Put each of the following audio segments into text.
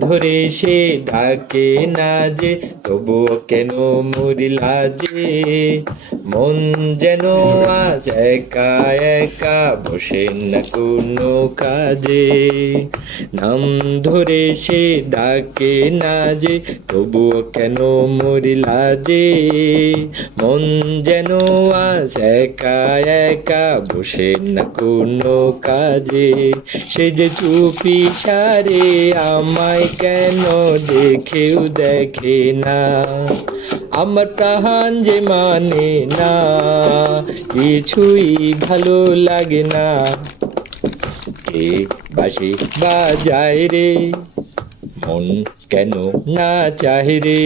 ধরে সে ডাকে না যে, তবুও কেন মরিলা যে? মন যেন আজ একা একা বসে না কোনো কাজে। নাম ধরে সে ডাকে না যে, তবুও কেন মরিলা যে? মন যেন আজ একা একা বসে না কোনো কাজে। সে যে চুপি সারে আমায় কেন দেখেও দেখে না? আমার প্রাণ যে মানে না, কিছুই ভালো লাগে না। কে বাসি বাজায় রে? মন কেন না চাহে রে?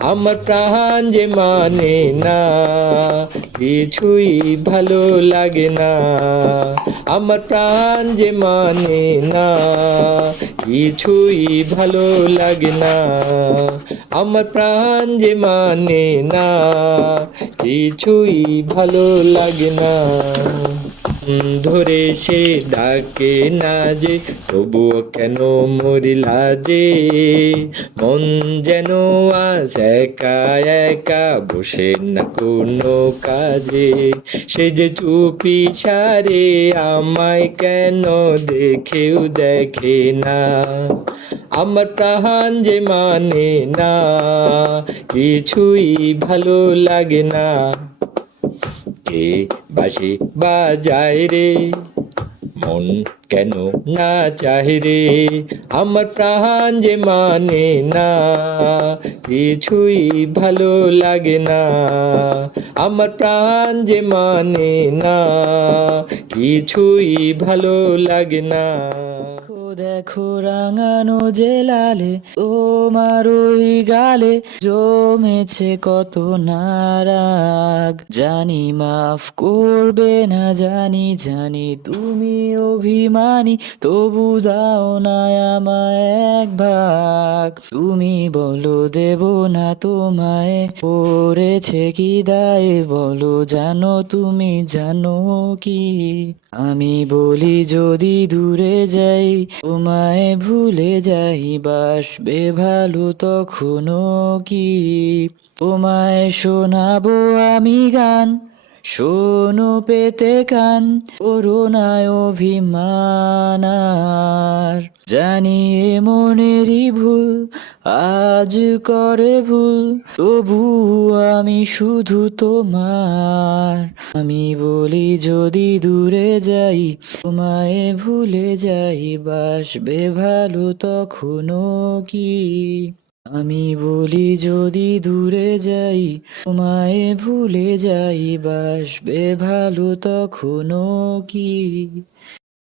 আমার প্রাণ যে মানে না, কিছুই ভালো লাগে না। আমার প্রাণ যে মানে না কিছুই ভালো লাগে না। আমার প্রাণ যে মানে না কিছুই ভালো লাগে না। ধরে সে ডাকে না যে, তবুও কেন মরিলা যে? মন যেন আজ একা একা বসে না কোনো কাজে। সে যে চুপি সারে আমায় কেন দেখেও দেখে না? আমার প্রাণ যে মানে না, কিছুই ভালো লাগে না। কে বাসি বাজায় রে। মন কেন না চাহে রে? আমার প্রাণ যে মানে না, কিছুই ভালো লাগে না। আমার প্রাণ যে মানে না, কিছুই ভালো লাগে না। দেখো রাঙানো যে লালে, তোমার ওই গালে জমেছে কত নারাগ। জানি মাফ করবে না, জানি জানি তুমি অভিমানী, তবু দাও না আমায় এক ভাগ। তুমি বলো দেব না তোমায়, পড়েছে কি দায়? বলো, জানো তুমি, জানো কি? আমি বলি যদি দূরে যাই তোমায় ভুলে যাই, বাসবে ভালো তখনও কি? তোমায় শোনাবো আমি গান, শোনো পেতে কান করুণায় অভিমানার জানি মনেরই ভুল আজ করে ভুল, তবু আমি শুধু তোমার। আমি বলি যদি দূরে যাই, তোমায় ভুলে যাই, বাসবে ভালো তখনও কি? আমি বলি যদি দূরে যাই, তোমায় ভুলে যাই, বাসবে ভালো তখনও কি?